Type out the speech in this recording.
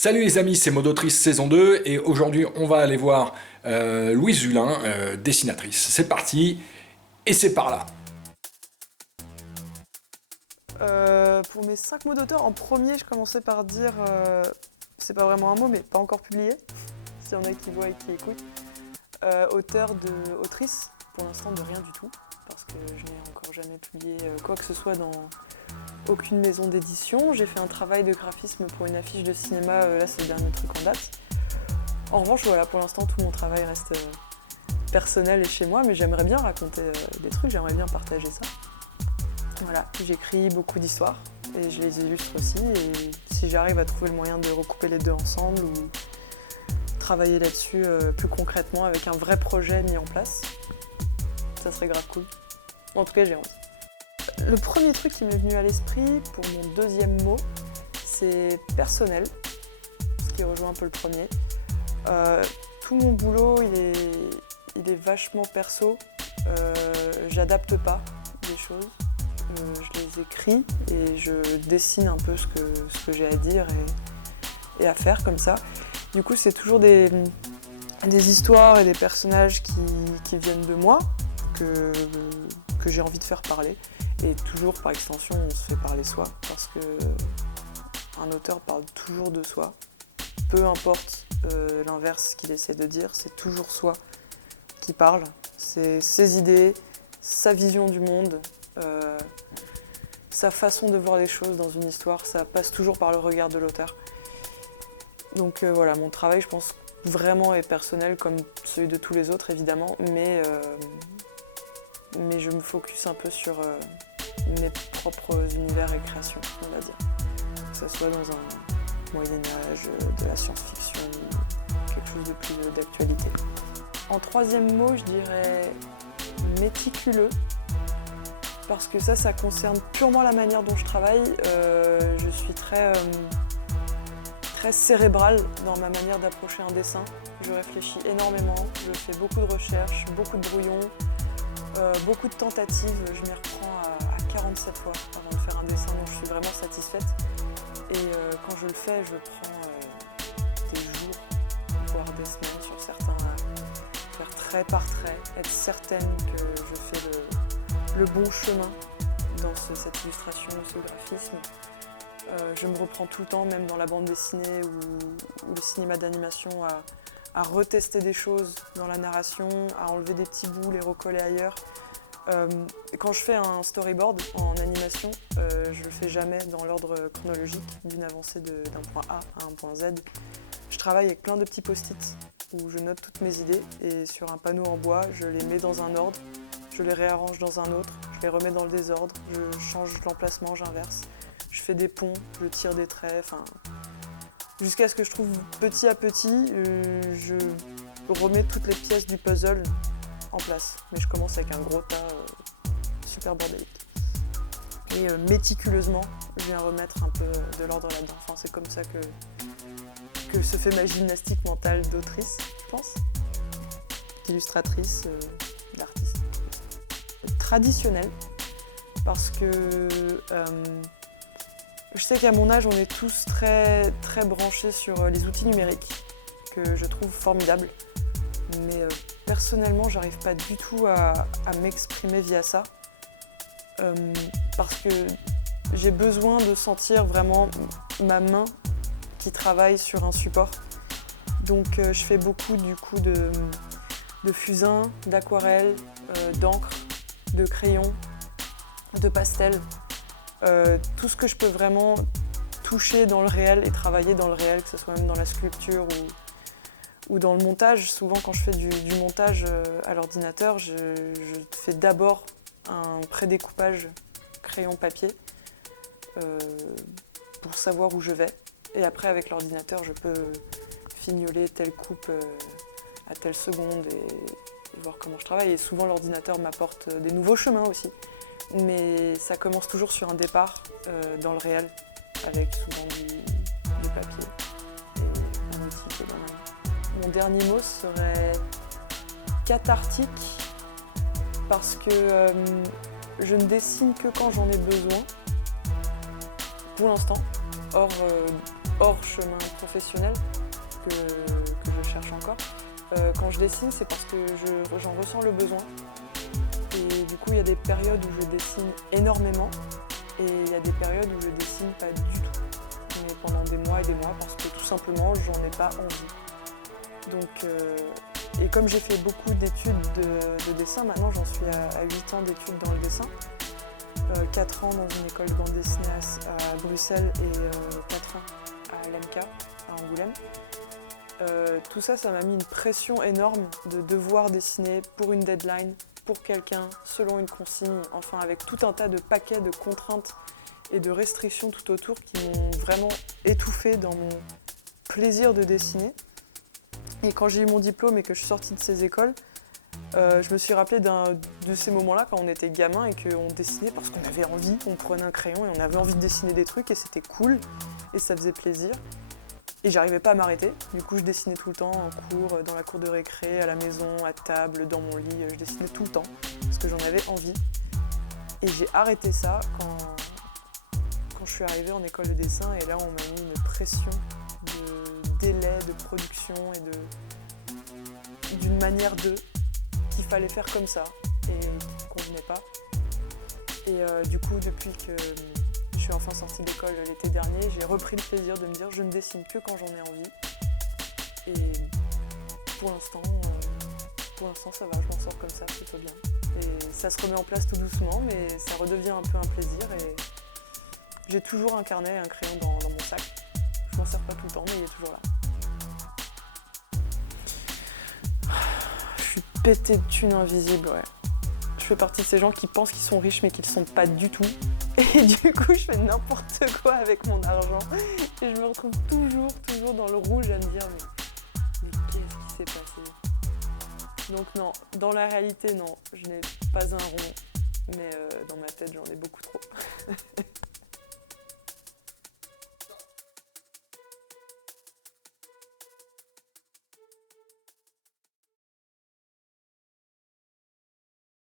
Salut les amis, c'est Modotrice saison 2 et aujourd'hui on va aller voir Louise Hulin, dessinatrice. C'est parti et c'est par là. Pour mes 5 mots d'auteur, en premier, je commençais par dire, c'est pas vraiment un mot, mais pas encore publié, s'il y en a qui voient et qui écoutent. Autrice, pour l'instant de rien du tout, parce que je n'ai encore jamais publié quoi que ce soit dans aucune maison d'édition. J'ai fait un travail de graphisme pour une affiche de cinéma, là c'est le dernier truc en date. En revanche, voilà, pour l'instant tout mon travail reste personnel et chez moi, mais j'aimerais bien raconter des trucs, j'aimerais bien partager ça. Voilà, j'écris beaucoup d'histoires et je les illustre aussi, et si j'arrive à trouver le moyen de recouper les deux ensemble ou travailler là-dessus plus concrètement avec un vrai projet mis en place, ça serait grave cool. En tout cas, j'ai envie. Le premier truc qui m'est venu à l'esprit pour mon deuxième mot, c'est personnel, ce qui rejoint un peu le premier. Tout mon boulot, il est vachement perso. J'adapte pas des choses. Je les écris et je dessine un peu ce que j'ai à dire et à faire comme ça. Du coup, c'est toujours des histoires et des personnages qui viennent de moi, que j'ai envie de faire parler. Et toujours, par extension, on se fait parler soi, parce qu'un auteur parle toujours de soi. Peu importe l'inverse qu'il essaie de dire, c'est toujours soi qui parle. C'est ses idées, sa vision du monde, sa façon de voir les choses dans une histoire, ça passe toujours par le regard de l'auteur. Donc voilà, mon travail, je pense, vraiment est personnel, comme celui de tous les autres, évidemment, mais je me focus un peu sur mes propres univers et créations, on va dire. Que ce soit dans un Moyen-Âge, de la science-fiction, quelque chose de plus d'actualité. En troisième mot, je dirais méticuleux. Parce que ça concerne purement la manière dont je travaille. Je suis très cérébrale dans ma manière d'approcher un dessin. Je réfléchis énormément, je fais beaucoup de recherches, beaucoup de brouillons, beaucoup de tentatives. Je m'y reprends à 47 fois avant de faire un dessin dont je suis vraiment satisfaite. Et quand je le fais, je prends des jours, voire des semaines sur certains, faire trait par trait, être certaine que je fais le bon chemin dans cette illustration, ce graphisme. Je me reprends tout le temps, même dans la bande dessinée ou le cinéma d'animation, à retester des choses dans la narration, à enlever des petits bouts, les recoller ailleurs. Quand je fais un storyboard en animation, je le fais jamais dans l'ordre chronologique d'une avancée d'un point A à un point Z. Je travaille avec plein de petits post-it où je note toutes mes idées, et sur un panneau en bois, je les mets dans un ordre. Je les réarrange dans un autre, je les remets dans le désordre, je change l'emplacement, j'inverse. Je fais des ponts, je tire des traits, enfin... Jusqu'à ce que je trouve petit à petit, je remets toutes les pièces du puzzle en place. Mais je commence avec un gros tas super bordélique. Et méticuleusement, je viens remettre un peu de l'ordre là-dedans. Enfin, c'est comme ça que se fait ma gymnastique mentale d'autrice, je pense. D'illustratrice, d'artiste. Traditionnel, parce que je sais qu'à mon âge, on est tous très, très branchés sur les outils numériques, que je trouve formidables. Mais personnellement, j'arrive pas du tout à m'exprimer via ça, parce que j'ai besoin de sentir vraiment ma main qui travaille sur un support. Donc je fais beaucoup du coup de fusain, d'aquarelle, d'encre, de crayon, de pastel. Tout ce que je peux vraiment toucher dans le réel et travailler dans le réel, que ce soit même dans la sculpture ou dans le montage. Souvent quand je fais du montage à l'ordinateur, je fais d'abord un prédécoupage crayon-papier pour savoir où je vais. Et après avec l'ordinateur, je peux fignoler telle coupe à telle seconde et voir comment je travaille. Et souvent l'ordinateur m'apporte des nouveaux chemins aussi. Mais ça commence toujours sur un départ dans le réel, avec souvent du papier et un outil qui est dans ma main. Mon dernier mot serait cathartique, parce que je ne dessine que quand j'en ai besoin, pour l'instant. Or, hors chemin professionnel que je cherche encore. Quand je dessine, c'est parce que j'en ressens le besoin. Et du coup, il y a des périodes où je dessine énormément et il y a des périodes où je dessine pas du tout. Mais pendant des mois et des mois parce que tout simplement, j'en ai pas envie. Donc, et comme j'ai fait beaucoup d'études de dessin, maintenant j'en suis à 8 ans d'études dans le dessin. 4 ans dans une école de bande dessinée à Bruxelles et 4 ans à LMK, à Angoulême. Tout ça, ça m'a mis une pression énorme de devoir dessiner pour une deadline, pour quelqu'un, selon une consigne, enfin avec tout un tas de paquets de contraintes et de restrictions tout autour qui m'ont vraiment étouffée dans mon plaisir de dessiner. Et quand j'ai eu mon diplôme et que je suis sortie de ces écoles, je me suis rappelée de ces moments-là quand on était gamin et qu'on dessinait parce qu'on avait envie, on prenait un crayon et on avait envie de dessiner des trucs et c'était cool et ça faisait plaisir. Et j'arrivais pas à m'arrêter, du coup je dessinais tout le temps en cours, dans la cour de récré, à la maison, à table, dans mon lit, je dessinais tout le temps parce que j'en avais envie. Et j'ai arrêté ça quand je suis arrivée en école de dessin et là on m'a mis une pression de délai, de production et d'une manière qu'il fallait faire comme ça et qui ne convenait pas. Et du coup depuis que je suis enfin sortie d'école l'été dernier, j'ai repris le plaisir de me dire je ne dessine que quand j'en ai envie. Et pour l'instant ça va, je m'en sors comme ça, plutôt bien. Et ça se remet en place tout doucement, mais ça redevient un peu un plaisir. Et j'ai toujours un carnet et un crayon dans mon sac. Je m'en sers pas tout le temps, mais il est toujours là. Je suis pétée de thunes invisibles, ouais. Je fais partie de ces gens qui pensent qu'ils sont riches mais qui ne le sont pas du tout. Et du coup, je fais n'importe quoi avec mon argent. Et je me retrouve toujours dans le rouge à me dire mais qu'est-ce qui s'est passé? Donc non, dans la réalité, non, je n'ai pas un rond. Mais dans ma tête, j'en ai beaucoup trop.